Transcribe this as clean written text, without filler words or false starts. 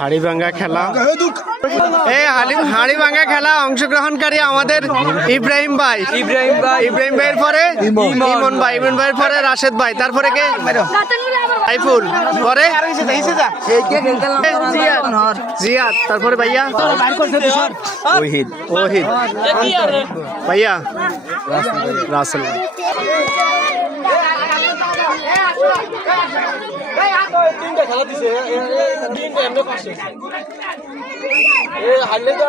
হাড়িভাঙ্গা খেলা, এই হাড়িভাঙ্গা খেলা অংশগ্রহণকারী আমাদের ইব্রাহিম ভাই, ইব্রাহিম ভাইয়ের পরে ইমন ভাইয়ের পরে রাশেদ ভাই, তারপরে কে সাইফুল, পরে জিয়াদ, তারপরে ভাইয়া ওহিদ ভাইয়া রাসেল। খেলা দিছে হারলে তো